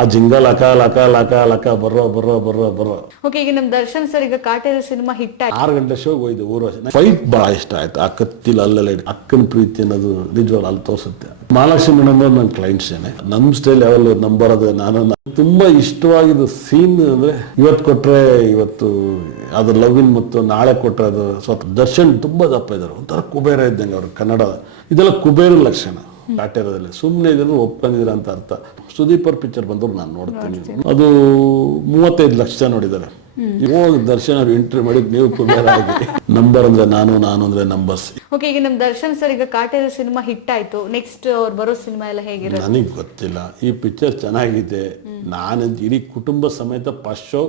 ಆ ಜಿಂಗ ಲಕ ಲಕ ಲಕ ಲಕ ಬರ್ರೋ. ಓಕೆ, ಈಗ ನಮ್ ದರ್ಶನ್ ಸರ್ ಈಗ ಕಾಟೇರ ಸಿನಿಮಾ ಹಿಟ್ ಆಯ್ತು. 6 ಗಂಟೆ ಶೋಗೆ ಹೋಯ್ತು ಊರ್ವಶಿ. ಫೈಟ್ ಬಹಳ ಇಷ್ಟ ಆಯ್ತು. ಆ ಕತ್ತಿಲ್ ಅಲ್ಲೆಲ್ಲ ಅಕ್ಕನ ಪ್ರೀತಿ ಅನ್ನೋದು ನಿಜವಾಗ್ಲೂ ಅಲ್ಲಿ ತೋರಿಸುತ್ತೆ. ಮಹಾಲಕ್ಷ್ಮಿ ಮೇಡಮ್ ನನ್ನ ಕ್ಲೈಂಟ್ಸ್ ಏನೆ. ನಮ್ ಸ್ಟೈಲ್ ಯಾವಲ್ಲೂ ನಂಬರ್ ಅದೇ. ನಾನು ತುಂಬಾ ಇಷ್ಟವಾಗಿದ್ದು ಸೀನ್ ಅಂದ್ರೆ ಇವತ್ತು ಕೊಟ್ರೆ ಇವತ್ತು ಅದು ಲವ್ವಿನ್ ಮತ್ತು ನಾಳೆ ಕೊಟ್ರೆ ಅದು ಸ್ವತಃ ದರ್ಶನ್ ತುಂಬಾ ದಪ್ಪ ಇದ್ದಾರೆ. ಒಂಥರ ಕುಬೇರ ಇದ್ದಂಗೆ ಅವರು. ಕನ್ನಡ ಇದೆಲ್ಲ ಕುಬೇರ ಲಕ್ಷಣ. ಕಾಟೇರದಲ್ಲಿ ಸುಮ್ಮನೆ ಇದನ್ನು ಒಪ್ಕೊಂಡಿದ್ದೀರ ಅಂತ ಅರ್ಥ. ಸುದೀಪ್ ಅವ್ರ ಪಿಕ್ಚರ್ ಬಂದ್ರು ನಾನು ನೋಡ್ತೀನಿ. ಅದು 35 ಲಕ್ಷ ಜನ ನೋಡಿದ್ದಾರೆ. ಇವಾಗ ದರ್ಶನ್ ಅವ್ರು ಇಂಟರ್ವ್ಯೂ ಮಾಡಿದ್ ನೀವು ಕುಬೇರ ಆಗಿ. ನಂಬರ್ ಅಂದ್ರೆ ನಾನು ಅಂದ್ರೆ ನಂಬರ್ಸ್. ಓಕೆ, ಈಗ ನಮ್ ದರ್ಶನ್ ಸರ್ ಈಗ ಕಾಟೇರ ಸಿನಿಮಾ ಹಿಟ್ ಆಯ್ತು. ನೆಕ್ಸ್ಟ್ ಅವ್ರು ಬರೋ ಸಿನಿಮಾ ಎಲ್ಲ ಹೇಗಿರುತ್ತೆ? ನನಗೆ ಗೊತ್ತಿಲ್ಲ. ಈ ಪಿಕ್ಚರ್ ಚೆನ್ನಾಗಿದೆ. ನಾನು ಇಡೀ ಕುಟುಂಬ ಸಮೇತ ಫಸ್ಟ್ ಶೋ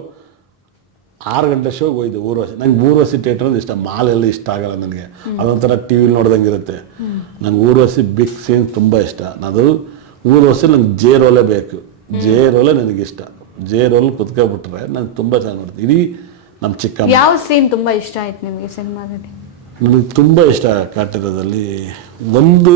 6 ಗಂಟೆ ಶೋಗೆ ಹೋಯ್ತು ಊರ್ವಶಿ. ನಂಗೆ ಊರ್ವಶಿ ಥಿಯೇಟರ್ ಇಷ್ಟ. ಮಾಲ್ ಎಲ್ಲ ಇಷ್ಟ ಆಗಲ್ಲ ನನಗೆ. ಅದೊಂಥರ ಟಿವಿಲಿ ನೋಡ್ದಂಗೆ ಇರುತ್ತೆ. ನಂಗೆ ಊರ್ವಶಿ ಬಿಗ್ ಸೀನ್ ತುಂಬಾ ಇಷ್ಟ. ಅದು ಊರ್ವಶಿ ನಂಗೆ ಜೆ ರೋಲೇ ಬೇಕು. ಜೆ ರೋಲೇ ನನಗಿಷ್ಟ. ಜೆ ರೋಲ್ ಕುತ್ಕೊಬಿಟ್ರೆ ನಂಗೆ ತುಂಬಾ ಚೆನ್ನಾಗಿ ನೋಡ್ತೀನಿ. ಇಡೀ ನಮ್ಮ ಚಿಕ್ಕ ಯಾವ ಸೀನ್ ತುಂಬಾ ಇಷ್ಟ ಆಯ್ತು ನಿಮಗೆ ಸಿನಿಮಾದಲ್ಲಿ? ನನಗೆ ತುಂಬಾ ಇಷ್ಟ ಕಾಟೇರದಲ್ಲಿ ಒಂದು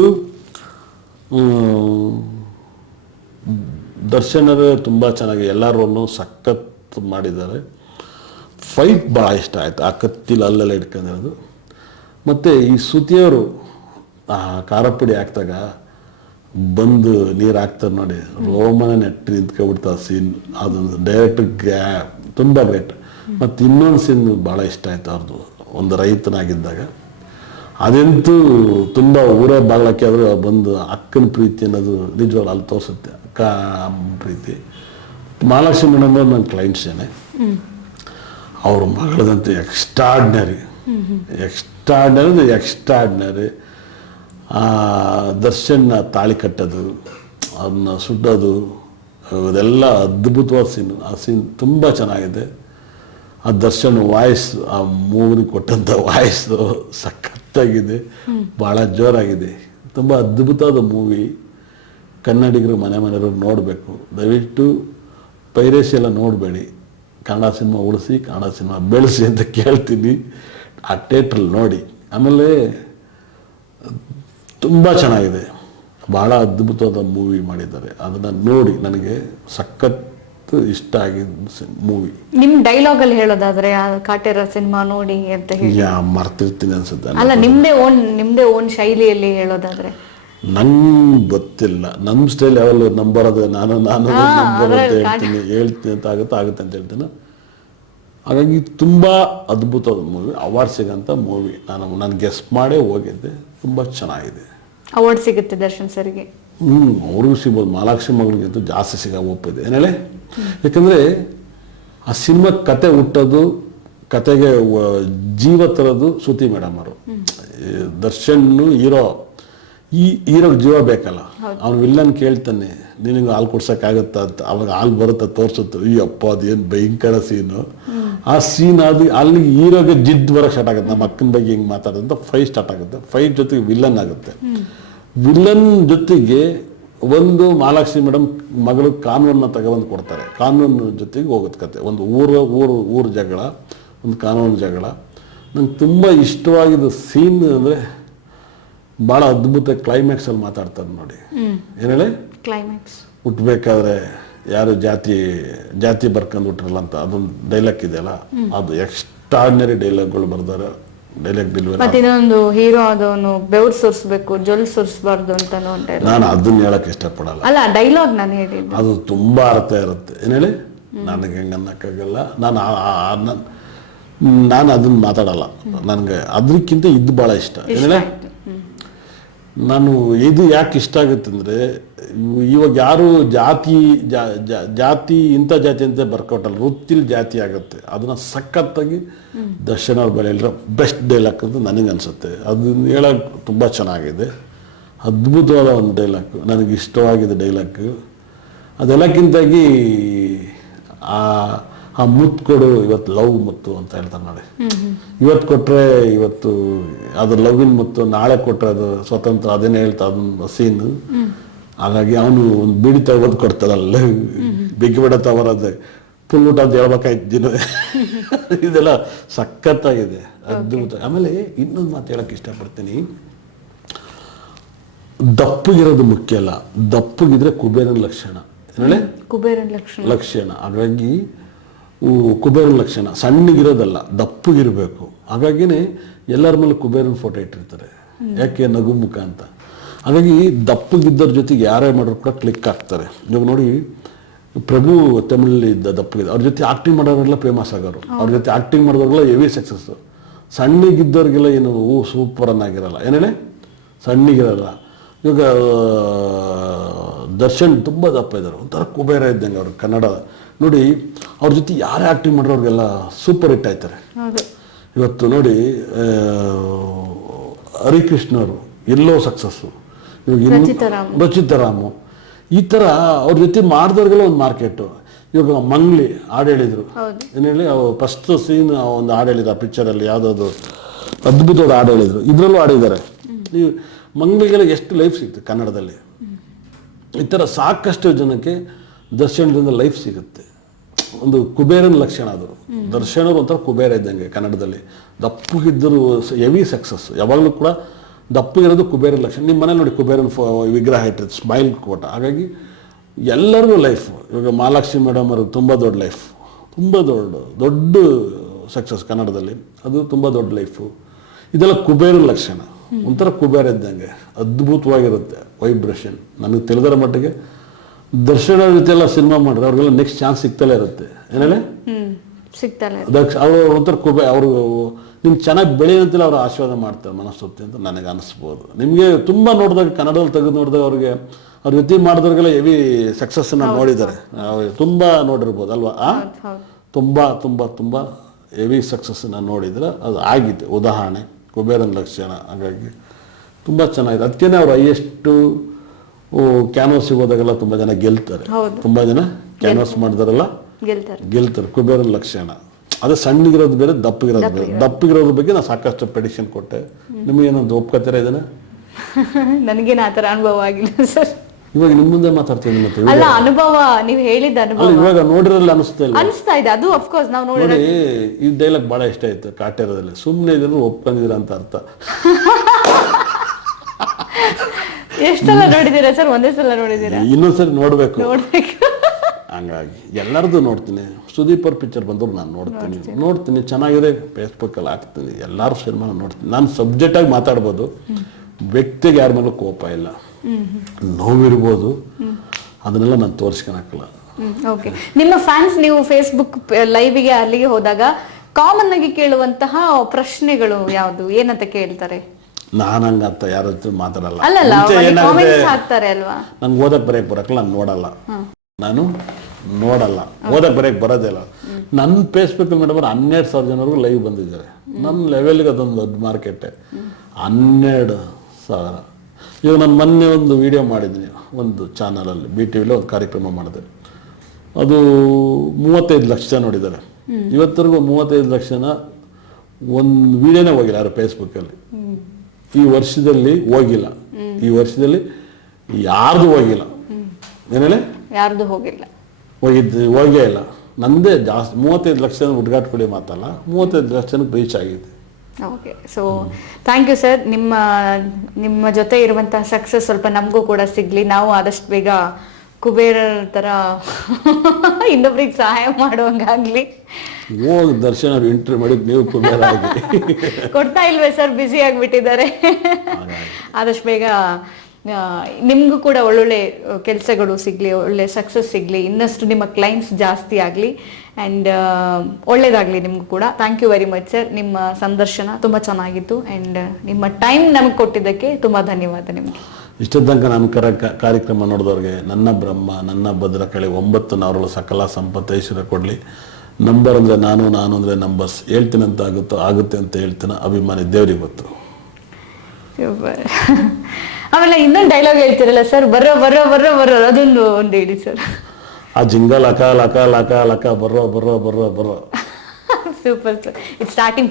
ದರ್ಶನರೇ ತುಂಬಾ ಚೆನ್ನಾಗಿ ಎಲ್ಲ ರೋಲ್ನು ಸಖತ್ ಮಾಡಿದ್ದಾರೆ. ಫೈಟ್ ಭಾಳ ಇಷ್ಟ ಆಯ್ತು. ಆ ಕತ್ತಿಲ್ ಅಲ್ಲೆಲ್ಲ ಇಟ್ಕೊಂಡಿರೋದು. ಮತ್ತು ಈ ಶ್ರುತಿಯವರು ಖಾರ ಪುಡಿ ಹಾಕ್ದಾಗ ಬಂದು ನೀರು ಹಾಕ್ತಾರೆ ನೋಡಿ, ರೋಮನ ನೆಟ್ಟಿ ನಿಂತ್ಕೊಬಿಡ್ತಾರೆ ಸೀನ್. ಅದೊಂದು ಡೈರೆಕ್ಟ್ ತುಂಬ ಗ್ರೇಟ್. ಮತ್ತು ಇನ್ನೊಂದು ಸೀನ್ ಭಾಳ ಇಷ್ಟ ಆಯ್ತು ಅವ್ರದ್ದು. ಒಂದು ರೈತನಾಗಿದ್ದಾಗ ಅದಂತೂ ತುಂಬ ಊರೇ ಬಾಗ್ಲಕ್ಕೆ ಆದರೂ ಬಂದು ಅಕ್ಕನ ಪ್ರೀತಿ ಅನ್ನೋದು ನಿಜವಾಗ್ಲೂ ಅಲ್ಲಿ ತೋರಿಸುತ್ತೆ. ಅಕ್ಕ ಪ್ರೀತಿ. ಮಹಾಲಕ್ಷ್ಮಿ ಮೇಡಮ್ ಅವ್ರು ನನ್ನ ಕ್ಲೈಂಟ್ಸ್ ಏನೆ. ಅವ್ರ ಮಗಳದಂತೂ ಎಕ್ಸ್ಟ್ರಾರ್ಡಿನರಿ. ದರ್ಶನ್ ತಾಳಿ ಕಟ್ಟೋದು, ಅದನ್ನ ಸುಡೋದು, ಅದೆಲ್ಲ ಅದ್ಭುತವಾದ ಸೀನು. ಆ ಸೀನ್ ತುಂಬ ಚೆನ್ನಾಗಿದೆ. ಆ ದರ್ಶನ್ ವಾಯ್ಸ್, ಆ ಮೂವಿ ಕೊಟ್ಟಂಥ ವಾಯ್ಸು ಸಖತ್ತಾಗಿದೆ. ಭಾಳ ಜೋರಾಗಿದೆ. ತುಂಬ ಅದ್ಭುತವಾದ ಮೂವಿ. ಕನ್ನಡಿಗರು ಮನೆಯವರು ನೋಡಬೇಕು. ದಯವಿಟ್ಟು ಪೈರೇಸಿ ಎಲ್ಲ ನೋಡಬೇಡಿ. ಕನ್ನಡ ಸಿನಿಮಾ ಉಳಿಸಿ, ಕನ್ನಡ ಸಿನಿಮಾ ಬೆಳೆಸಿ ಅಂತ ಕೇಳ್ತೀನಿ. ಆ ಥಿಯೇಟ್ರಲ್ಲಿ ನೋಡಿ. ಆಮೇಲೆ ತುಂಬ ಚೆನ್ನಾಗಿದೆ. ಭಾಳ ಅದ್ಭುತವಾದ ಮೂವಿ ಮಾಡಿದ್ದಾರೆ. ಅದನ್ನು ನೋಡಿ ನನಗೆ ಸಖತ್ ಇಷ್ಟ ಆಗಿದ್ದ ಮೂವಿ. ನಿಮ್ ಡೈಲಾಗ್ ಅಲ್ಲಿ ಹೇಳೋದಾದ್ರೆ ಕಾಟೇರ ಸಿನಿಮಾ ನೋಡಿ ಅಂತ ಹೇಳಿ ಮರ್ತಿರ್ತೀನಿ ಅನ್ಸುತ್ತೆ. ಅಲ್ಲ, ನಿಮ್ದೇ ಓನ್ ಶೈಲಿಯಲ್ಲಿ ಹೇಳೋದಾದ್ರೆ ನಂಗೆ ಗೊತ್ತಿಲ್ಲ. ನಮ್ಮ ಸ್ಟೈಲ್ ಯಾವಲ್ಲೂ ನಂಬರ್ ಅದೇ. ನಾನು ನಂಬರ್ ಅಂತ ಹೇಳ್ತೀನಿ ಅಂತ ಆಗುತ್ತೆ ಅಂತ ಹೇಳ್ತೀನಿ. ಹಾಗಾಗಿ ತುಂಬ ಅದ್ಭುತವಾದ ಮೂವಿ. ಅವಾರ್ಡ್ ಸಿಗೋಂಥ ಮೂವಿ. ನಾನು ಗೆಸ್ ಮಾಡೇ ಹೋಗಿದ್ದೆ. ತುಂಬ ಚೆನ್ನಾಗಿದೆ. ಅವಾರ್ಡ್ ಸಿಗುತ್ತೆ ದರ್ಶನ್ ಸರ್ಗೆ? ಅವ್ರಿಗೂ ಸಿಗ್ಬೋದು. ಮಹಾಲಕ್ಷ್ಮಿ ಮಗಳಿಗಿಂತ ಜಾಸ್ತಿ ಒಪ್ಪಿದೆ ಏನೇಳೆ. ಯಾಕಂದರೆ ಆ ಸಿನಿಮಾ ಕತೆ ಹುಟ್ಟೋದು, ಕತೆಗೆ ಜೀವ ತರೋದು ಶ್ರುತಿ ಮೇಡಮ್ ಅವರು. ದರ್ಶನ್ ಹೀರೋಗೆ ಜೀವ ಬೇಕಲ್ಲ. ಅವ್ನು ವಿಲ್ಲನ್ ಕೇಳ್ತಾನೆ, ನಿನಗೆ ಹಾಲು ಕೊಡ್ಸೋಕ್ಕಾಗತ್ತಾ ಅಂತ. ಅವಾಗ ಹಾಲು ಬರುತ್ತಾ ತೋರಿಸುತ್ತೆ. ಈ ಅಪ್ಪ ಅದೇನು ಭಯಂಕರ ಸೀನು. ಆ ಸೀನ್ ಅದು ಅಲ್ಲಿ ಹೀರೋಗೆ ಜಿದ್ದು ಬರೋಕ್ಕೆ ಸ್ಟಾರ್ಟ್ ಆಗುತ್ತೆ. ನಮ್ಮ ಅಕ್ಕನ ಬಗ್ಗೆ ಹಿಂಗೆ ಮಾತಾಡೋದಂತ ಫೈಟ್ ಸ್ಟಾರ್ಟ್ ಆಗುತ್ತೆ. ಫೈಟ್ ಜೊತೆಗೆ ವಿಲ್ಲನ್ ಆಗುತ್ತೆ. ವಿಲ್ಲನ್ ಜೊತೆಗೆ ಒಂದು ಮಹಾಲಕ್ಷ್ಮಿ ಮೇಡಮ್ ಮಗಳು ಕಾನೂನನ್ನ ತಗೊಬಂದು ಕೊಡ್ತಾರೆ. ಕಾನೂನು ಜೊತೆಗೆ ಹೋಗುತ್ತೆ ಕತೆ. ಒಂದು ಊರು ಜಗಳ, ಒಂದು ಕಾನೂನು ಜಗಳ. ನಂಗೆ ತುಂಬ ಇಷ್ಟವಾಗಿದ್ದು ಸೀನ್ ಅಂದರೆ ಭಾಳ ಅದ್ಭುತ. ಕ್ಲೈಮ್ಯಾಕ್ಸಲ್ಲಿ ಮಾತಾಡ್ತಾರೆ ನೋಡಿ. ಏನು ಹೇಳಿ, ಕ್ಲೈಮ್ಯಾಕ್ಸ್ ಹುಟ್ಟಬೇಕಾದ್ರೆ ಯಾರು ಜಾತಿ ಬರ್ಕೊಂಡು ಹುಟ್ಟಿರಲ್ಲ ಅಂತ ಅದೊಂದು ಡೈಲಾಗ್ ಇದೆಯಲ್ಲ, ಅದು ಎಕ್ಸ್ಟ್ರಾರ್ಡಿನರಿ ಡೈಲಾಗ್ಗಳು ಬರ್ತಾರೆ. Dialogue delivery. ಮತ್ತೆ ಇನ್ನೊಂದು ಹೀರೋ ಅದನ್ನು ಬೆವ್ರು ಸುರಿಸ್ಬೇಕು, ಜೊಲ್ ಸುರಿಸಬಾರ್ದು ಅಂತ ನಾನು ಅದನ್ನ ಹೇಳಕ್ ಇಷ್ಟಪಡಲ್ಲ. ಅಲ್ಲ, ಡೈಲಾಗ್ ನಾನು ಹೇಳಿದ್ದು ಅದು ತುಂಬಾ ಅರ್ಥ ಇರುತ್ತೆ. ಏನ್ ಹೇಳಿ, ನನಗೆ ಹೆಂಗೆ ಅನ್ನಕ್ಕಾಗಲ್ಲ. ನಾನು ಅದನ್ನ ಮಾತಾಡಲ್ಲ. ನನಗೆ ಅದಕ್ಕಿಂತ ಇದು ಭಾಳ ಇಷ್ಟ. ಏನೇಳೆ, ನಾನು ಇದು ಯಾಕೆ ಇಷ್ಟ ಆಗುತ್ತೆ ಅಂದರೆ, ಇವಾಗ ಯಾರು ಜಾತಿ ಇಂಥ ಜಾತಿ ಅಂತ ಬರ್ಕೊಟ್ಟಲ್ಲ, ವೃತ್ತಿಲಿ ಜಾತಿ ಆಗುತ್ತೆ. ಅದನ್ನ ಸಖತ್ತಾಗಿ ದರ್ಶನ್ ಅವ್ರ ಬೆಳೆಯಲ್ಲಿರೋ ಬೆಸ್ಟ್ ಡೈಲಾಗ್ ಅಂತ ನನಗೆ ಅನಿಸುತ್ತೆ. ಅದನ್ನ ಹೇಳೋಕೆ ತುಂಬ ಚೆನ್ನಾಗಿದೆ. ಅದ್ಭುತವಾದ ಒಂದು ಡೈಲಾಗ್, ನನಗೆ ಇಷ್ಟವಾಗಿದೆ ಡೈಲಾಗ್. ಅದೆಲ್ಲಕ್ಕಿಂತಾಗಿ ಆ ಮುತ್ತು ಕೊಡು, ಇವತ್ತು ಲವ್ ಮುತ್ತು ಅಂತ ಹೇಳ್ತಾರೆ ನೋಡಿ. ಇವತ್ತು ಕೊಟ್ಟರೆ ಇವತ್ತು ಅದು ಲವ್ವಿನ ಮುತ್ತು, ನಾಳೆ ಕೊಟ್ಟರೆ ಅದು ಸ್ವತಂತ್ರ. ಅದೇನೇ ಹೇಳ್ತಾ ಅದೊಂದು ಸೀನು. ಹಾಗಾಗಿ ಅವನು ಒಂದು ಬೀಡಿ ತಗೊಬಂದು ಕೊಡ್ತಾರಲ್ಲ, ಬಿಗ್ಗಿಬಿಡ ತವರದೆ ಫುಲ್ ಊಟ ಅಂತ ಹೇಳ್ಬೇಕಾಯ್ತು. ಇದೆಲ್ಲ ಸಖತ್ತಾಗಿದೆ, ಅದ್ಭುತ. ಆಮೇಲೆ ಇನ್ನೊಂದು ಮಾತು ಹೇಳಕ್ಕೆ ಇಷ್ಟಪಡ್ತೀನಿ. ದಪ್ಪಗಿರೋದು ಮುಖ್ಯ ಅಲ್ಲ, ದಪ್ಪಗಿದ್ರೆ ಕುಬೇರನ ಲಕ್ಷಣ. ಹೇಳಿ ಕುಬೇರನ ಲಕ್ಷಣ. ಲಕ್ಷಣ. ಹಾಗಾಗಿ ಕುಬೇರನ ಲಕ್ಷಣ ಸಣ್ಣಗಿರೋದಲ್ಲ, ದಪ್ಪಗಿರಬೇಕು. ಹಾಗಾಗಿನೇ ಎಲ್ಲರ ಮೇಲೆ ಕುಬೇರನ ಫೋಟೋ ಇಟ್ಟಿರ್ತಾರೆ. ಯಾಕೆ? ನಗುಮುಖ ಅಂತ. ಹಾಗಾಗಿ ದಪ್ಪಗಿದ್ದವ್ರ ಜೊತೆಗೆ ಯಾರೇ ಮಾಡಿದ್ರು ಕೂಡ ಕ್ಲಿಕ್ ಆಗ್ತಾರೆ. ಇವಾಗ ನೋಡಿ, ಪ್ರಭು ತಮಿಳಲ್ಲಿ ಇದ್ದ ದಪ್ಪಗಿದ್ದ, ಅವ್ರ ಜೊತೆ ಆಕ್ಟಿಂಗ್ ಮಾಡೋರೆಲ್ಲ ಫೇಮಸ್ ಆಗೋರು, ಅವ್ರ ಜೊತೆ ಆಕ್ಟಿಂಗ್ ಮಾಡಿದವ್ರೆಲ್ಲ ಹೆವಿ ಸಕ್ಸಸ್. ಸಣ್ಣಗಿದ್ದವ್ರಿಗೆಲ್ಲ ಏನು ಸೂಪರ್ ಆಗಿರಲ್ಲ, ಏನೇಳೆ ಸಣ್ಣಗಿರಲ್ಲ. ಇವಾಗ ದರ್ಶನ್ ತುಂಬ ದಪ್ಪ ಇದ್ದಾರೆ, ಒಂಥರ ಕುಬೇರ ಇದ್ದಂಗೆ ಅವರು. ಕನ್ನಡ ನೋಡಿ, ಅವ್ರ ಜೊತೆ ಯಾರೇ ಆ್ಯಕ್ಟಿಂಗ್ ಮಾಡೋರಿಗೆಲ್ಲ ಸೂಪರ್ ಹಿಟ್ ಆಯ್ತಾರೆ. ಇವತ್ತು ನೋಡಿ ಹರಿಕೃಷ್ಣ ಅವರು ಎಲ್ಲೋ ಸಕ್ಸಸ್ಸು. ಇವಾಗ ರಚಿತಾರಾಮು, ಈ ಥರ ಅವ್ರ ಜೊತೆ ಮಾಡಿದವ್ರಿಗೆಲ್ಲ ಒಂದು ಮಾರ್ಕೆಟು. ಇವಾಗ ಮಂಗ್ಲಿ ಹಾಡು ಹೇಳಿದ್ರು, ಏನು ಹೇಳಿ, ಫಸ್ಟ್ ಸೀನ್ ಒಂದು ಹಾಡು ಹೇಳಿದ್ರು ಆ ಪಿಕ್ಚರಲ್ಲಿ, ಯಾವುದಾದ್ರು ಅದ್ಭುತವಾದ ಹಾಡು ಹೇಳಿದ್ರು, ಇದರಲ್ಲೂ ಹಾಡಿದ್ದಾರೆ. ನೀವು ಮಂಗ್ಲಿಗೆಲ್ಲ ಎಷ್ಟು ಲೈಫ್ ಸಿಗ್ತದೆ ಕನ್ನಡದಲ್ಲಿ. ಈ ಥರ ಸಾಕಷ್ಟು ಜನಕ್ಕೆ ದರ್ಶನದಿಂದ ಲೈಫ್ ಸಿಗುತ್ತೆ. ಒಂದು ಕುಬೇರನ ಲಕ್ಷಣ ಅದು. ದರ್ಶನ್ ಅವರು ಒಂಥರ ಕುಬೇರ ಇದ್ದಂಗೆ ಕನ್ನಡದಲ್ಲಿ. ದಪ್ಪಗಿದ್ದರು ಹೆವಿ ಸಕ್ಸಸ್. ಯಾವಾಗಲೂ ಕೂಡ ದಪ್ಪಗಿರೋದು ಕುಬೇರನ ಲಕ್ಷಣ. ನಿಮ್ಮ ಮನೇಲಿ ನೋಡಿ ಕುಬೇರನ ವಿಗ್ರಹ ಇಟ್ಟಿರುತ್ತೆ, ಸ್ಮೈಲ್ ಕೋಟ. ಹಾಗಾಗಿ ಎಲ್ಲರಿಗೂ ಲೈಫ್. ಇವಾಗ ಮಹಾಲಕ್ಷ್ಮಿ ಮೇಡಮ್ ಅವ್ರಿಗೆ ತುಂಬ ದೊಡ್ಡ ಲೈಫ್, ತುಂಬ ದೊಡ್ಡ ಸಕ್ಸಸ್ ಕನ್ನಡದಲ್ಲಿ. ಅದು ತುಂಬ ದೊಡ್ಡ ಲೈಫು. ಇದೆಲ್ಲ ಕುಬೇರನ ಲಕ್ಷಣ. ಒಂಥರ ಕುಬೇರ ಇದ್ದಂಗೆ ಅದ್ಭುತವಾಗಿರುತ್ತೆ ವೈಬ್ರೇಷನ್. ನನಗೆ ತಿಳಿದರ ಮಟ್ಟಿಗೆ ದರ್ಶನ ಜೊತೆ ಎಲ್ಲ ಸಿನಿಮಾ ಮಾಡ್ರೆ ಅವ್ರಿಗೆಲ್ಲ ನೆಕ್ಸ್ಟ್ ಚಾನ್ಸ್ ಸಿಗ್ತಲೇ ಇರುತ್ತೆ. ಏನೇಳೆ ಅವರು ಒಂಥರ ಅವರು ನಿಮ್ಗೆ ಚೆನ್ನಾಗಿ ಬೆಳೆಯಂತೆಲ್ಲ ಅವ್ರು ಆಶೀರ್ವಾದ ಮಾಡ್ತಾರೆ ಮನಸ್ಸೊತ್ತಿ ಅಂತ ನನಗೆ ಅನಿಸ್ಬೋದು. ನಿಮಗೆ ತುಂಬ ನೋಡಿದಾಗ, ಕನ್ನಡದಲ್ಲಿ ತೆಗೆದು ನೋಡಿದಾಗ ಅವ್ರಿಗೆ ಅವ್ರ ಜೊತೆ ಮಾಡಿದವ್ರಿಗೆಲ್ಲ ಹೆವಿ ಸಕ್ಸಸ್ಸನ್ನು ನೋಡಿದ್ದಾರೆ. ತುಂಬ ನೋಡಿರ್ಬೋದು ಅಲ್ವಾ? ತುಂಬ ತುಂಬ ತುಂಬ ಹೆವಿ ಸಕ್ಸಸ್ಸನ್ನು ನೋಡಿದ್ರೆ ಅದು ಆಗಿದೆ. ಉದಾಹರಣೆ ಕುಬೇರನ ಲಕ್ಷಣ. ಹಾಗಾಗಿ ತುಂಬ ಚೆನ್ನಾಗಿದೆ. ಅದಕ್ಕೇನೆ ಅವ್ರು ಹೈಯೆಸ್ಟು ಕ್ಯಾನ್ವಾಸ್ ಹೋದಾಗೆಲ್ಲ ತುಂಬ ಜನ ಗೆಲ್ತಾರೆ. ತುಂಬ ಜನ ಕ್ಯಾನ್ವಾಸ್ ಮಾಡಿದಾರಲ್ಲ ಗೆಲ್ತಾರೆ. ಕುಬೇರನ ಲಕ್ಷಣ. ಅದೇ ಸಣ್ಣಗಿರೋದು ಬೇರೆ, ದಪ್ಪಗಿರೋದು ಬೇರೆ. ದಪ್ಪಗಿರೋದ್ರ ಬಗ್ಗೆ ನಾನು ಸಾಕಷ್ಟು ಪ್ರೆಡಿಕ್ಷನ್ ಕೊಟ್ಟೆ. ನಿಮಗೇನೊಂದು ಒಪ್ಕೋತೀರ ಇದನ್ನ? ನನಗೇನು ಆ ಥರ ಅನುಭವ ಆಗಿಲ್ಲ ಸರ್. ಇವಾಗ ನಿಮ್ಮ ಮುಂದೆ ಮಾತಾಡ್ತೀನಿ. ಮತ್ತೆ ಅಲ್ಲ, ಅನುಭವ ನೀವು ಹೇಳಿದ ಅನುಭವ ಇವಾಗ ನೋಡಿರಲ್ಲ ಅನಿಸ್ತಾ ಇದೆ. ಅದು ಆಫ್ ಕೋರ್ಸ್ ನಾವು ನೋಡಿ, ಈ ಡೈಲಾಗ್ ಬಹಳ ಇಷ್ಟ ಆಯ್ತು. ಕಾಟೇರದಲ್ಲಿ ಸುಮ್ಮನೆ ಇದ್ರು ಒಪ್ಕೊಂಡಿದ್ದೀರಾ ಅಂತ ಅರ್ಥ. ಎಷ್ಟೆಲ್ಲ ನೋಡಿದ್ದೀರಾ ಸರ್? ಒಂದೇ ಸಲ ನೋಡಿದ್ದೀರಾ? ಇನ್ನೊಂದ್ಸರಿ ನೋಡ್ಬೇಕು. ಹಂಗಾಗಿ ಎಲ್ಲರದು ನೋಡ್ತೀನಿ. ಸುದೀಪ್ ಅವ್ರ ಪಿಕ್ಚರ್ ಬಂದ್ರು ನಾನು ನೋಡ್ತೀನಿ. ಚೆನ್ನಾಗಿದೆ, ಫೇಸ್ಬುಕ್ಕಲ್ಲಿ ಹಾಕ್ತೀನಿ. ಎಲ್ಲರೂ ಸಿನಿಮಾ ನೋಡ್ತೀನಿ. ನಾನು ಸಬ್ಜೆಕ್ಟಾಗಿ ಮಾತಾಡ್ಬೋದು, ವ್ಯಕ್ತಿಗೆ ಯಾರ ಮೇಲೂ ಕೋಪ ಇಲ್ಲ. ನೋವಿರ್ಬೋದು, ಅದನ್ನೆಲ್ಲ ನಾನು ತೋರಿಸ್ಕೊಳಕ್ಕಲ್ಲ. ಓಕೆ. ನಿಮ್ಮ ಫ್ಯಾನ್ಸ್ ನೀವು ಫೇಸ್ಬುಕ್ ಲೈವ್ಗೆ ಅಲ್ಲಿಗೆ ಹೋದಾಗ ಕಾಮನ್ ಆಗಿ ಕೇಳುವಂತಹ ಪ್ರಶ್ನೆಗಳು ಯಾವುದು, ಏನಂತ ಕೇಳ್ತಾರೆ? ನಾನು ಹಂಗಂತ ಯಾರ ಹತ್ರ ಮಾತಾಡಲ್ಲ. ನಂಗೆ ಓದಕ್ ಬರೆಯಕ್ ಬರಕ್ಕಲ್ಲ, ನಾನು ನೋಡಲ್ಲ. ಓದಕ್ ಬರೆಯಕ್ ಬರೋದಿಲ್ಲ. ನನ್ನ ಫೇಸ್ಬುಕ್ ಮೇಡಮ್ 12,000 ಜನವರೆಗೂ ಲೈವ್ ಬಂದಿದ್ದಾರೆ. ನನ್ನ ಲೆವೆಲ್ಗೆ ಅದೊಂದು ದೊಡ್ಡ ಮಾರ್ಕೆಟೆ. 12,000. ಇವಾಗ ನಾನು ಮೊನ್ನೆ ಒಂದು ವಿಡಿಯೋ ಮಾಡಿದ್ದೀನಿ ಒಂದು ಚಾನಲಲ್ಲಿ, BTVಲಿ ಒಂದು ಕಾರ್ಯಕ್ರಮ ಮಾಡಿದೆ. ಅದು 35 ಲಕ್ಷ ಜನ ನೋಡಿದ್ದಾರೆ. ಇವತ್ತರೆಗೂ 35 ಲಕ್ಷ ಜನ ಒಂದು ವಿಡಿಯೋನೇ ಹೋಗಿಲ್ಲ ಯಾರು ಫೇಸ್ಬುಕ್ಕಲ್ಲಿ. ಈ ವರ್ಷದಲ್ಲಿ ಹೋಗಿಲ್ಲ. ಈ ವರ್ಷದಲ್ಲಿ ಯಾರ್ದು ಹೋಗಿಲ್ಲ. ಏನೇಳೆ ಯಾರ್ದು ಹೋಗಿಲ್ಲ, ಹೋಗೇ ಇಲ್ಲ. ನಂದೇ ಜಾಸ್ತಿ. 35 ಲಕ್ಷ ಜನ ಉದ್ಘಾಟನೆ ಮಾತಲ್ಲ, 35 ಲಕ್ಷ ಜನಕ್ಕೆ ರೀಚ್ ಆಗಿದೆ. Okay. So thank you sir. ನಿಮ್ಮ ಜೊತೆ ಇರುವಂತಹ ಸಕ್ಸಸ್ ಸ್ವಲ್ಪ ನಮಗೂ ಕೂಡ ಸಿಗ್ಲಿ. ನಾವು ಆದಷ್ಟು ಬೇಗ ಕುಬೇರ ತರ ಇನ್ನೊಬ್ರಿಗೆ ಸಹಾಯ ಮಾಡುವಂಗಾಗ್ಲಿ. ಹೋಗಿ ದರ್ಶನ ಇಂಟರ್ವ್ಯೂ ಮಾಡಿದ್ ನೀವು ಕುಬೇರ ಆಗಿ ಕೊಡ್ತಾ ಇಲ್ವೇ ಸರ್? ಬ್ಯುಸಿ ಆಗಿಬಿಟ್ಟಿದ್ದಾರೆ. ಆದಷ್ಟು ಬೇಗ ನಿಮಗೂ ಕೂಡ ಒಳ್ಳೊಳ್ಳೆ ಕೆಲಸಗಳು ಸಿಗಲಿ, ಒಳ್ಳೆ ಸಕ್ಸಸ್ ಸಿಗಲಿ, ಇನ್ನಷ್ಟು ನಿಮ್ಮ ಕ್ಲೈಂಟ್ಸ್ ಜಾಸ್ತಿ ಆಗಲಿ, ಆ್ಯಂಡ್ ಒಳ್ಳೇದಾಗಲಿ ನಿಮಗೂ ಕೂಡ. Thank you very much sir. ನಿಮ್ಮ ಸಂದರ್ಶನ ತುಂಬ ಚೆನ್ನಾಗಿತ್ತು, ಆ್ಯಂಡ್ ನಿಮ್ಮ ಟೈಮ್ ನಮಗೆ ಕೊಟ್ಟಿದ್ದಕ್ಕೆ ತುಂಬ ಧನ್ಯವಾದ ನಿಮಗೆ. ಇಷ್ಟದ ತನಕ ನನ್ನ ಕಾರ್ಯಕ್ರಮ ನೋಡಿದವ್ರಿಗೆ ನನ್ನ ಬ್ರಹ್ಮ, ನನ್ನ ಭದ್ರಕಳಿ 9 ನಾರುಗಳು ಸಕಲ ಸಂಪತ್ತು ಐಶ್ವರ್ಯ ಕೊಡಲಿ. ನಂಬರ್ ಅಂದರೆ ನಾನು ಅಂದರೆ ನಂಬರ್ಸ್. ಹೇಳ್ತೀನಂತ ಆಗುತ್ತೆ ಅಂತ ಹೇಳ್ತೀನಿ. ಅಭಿಮಾನಿ ದೇವ್ರಿಗೆ ಗೊತ್ತು. ಆಮೇಲೆ ಇನ್ನೊಂದು ಡೈಲಾಗ್ ಹೇಳ್ತಿರಲ್ಲ ಸರ್, ಬರೋ ಬರೋ ಬರೋ ಬರೋ, ಅದೊಂದು ಹೇಳಿ ಸರ್. ಆ ಜಿಂಗ ಲಕ ಲಕ ಲಕ ಲಕ ಬರೋ ಬರೋ ಬರೋ ಬರೋ. Super sir. It's starting